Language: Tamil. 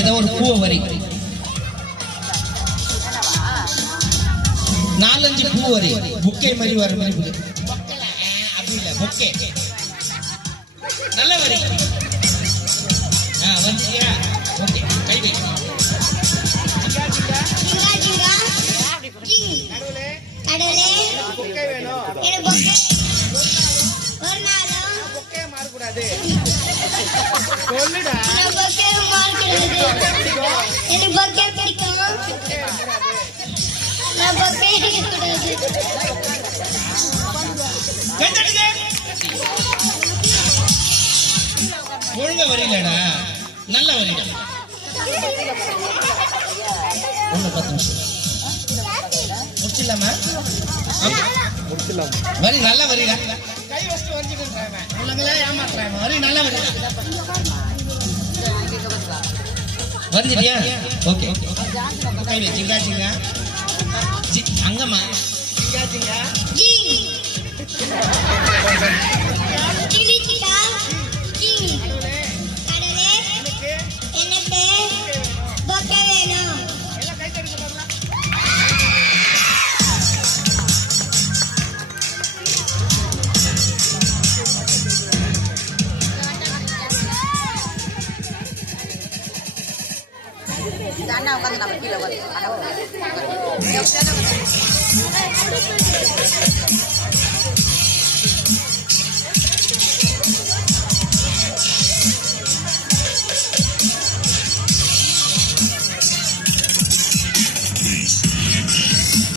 ஏதோ ஒரு பூவை வரி, 4-5 பூ வரி, புக்கே மாதிரி வர மாதிரி அப்படி இல்லை, புக்கே நல்ல வரி. வந்துட்டியா? ஓகே, கை வை. ஒழுங்க வரீங்களா? நல்ல வரீங்க. 10 நிமிஷம் முடிச்சிடலாமா? வரி நல்ல வரீங்க. கை வச்சு வரைஞ்சிட்டு ஏமாத்துறாங்க. வரி நல்ல வரீங்க. வந்துட்டியா? ஓகே, கை வை. ஜிங்கா ஜிங்கா அங்கம்மா, ஜிங்கா ஜிங்கா அண்ணா உட்காந்து நம்ம கீழே